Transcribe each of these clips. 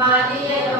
Grazie.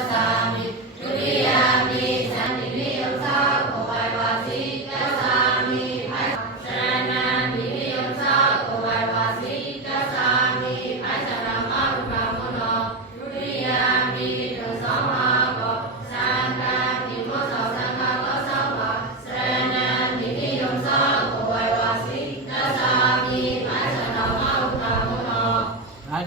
kami.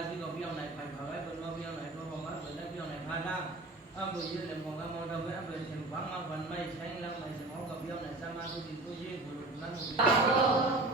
ာစီကပြောင်းနိုင်ပိုင်ပါပဲဘယ်လိုပြောင်းနိုင်တော့မှာဘယ်လိုပြောင်းနိုင်ဘာသာအဘယ်ရည်လေမောင်ကမောင်တော့အဘယ်ချင်းဘာမှဘာမှမဆိုင်လောက်မှာစမောင်ကပြောင်းနိုင်စမ်းမှုတိကိုရေးကိုလည်းမလုပ်ဘူး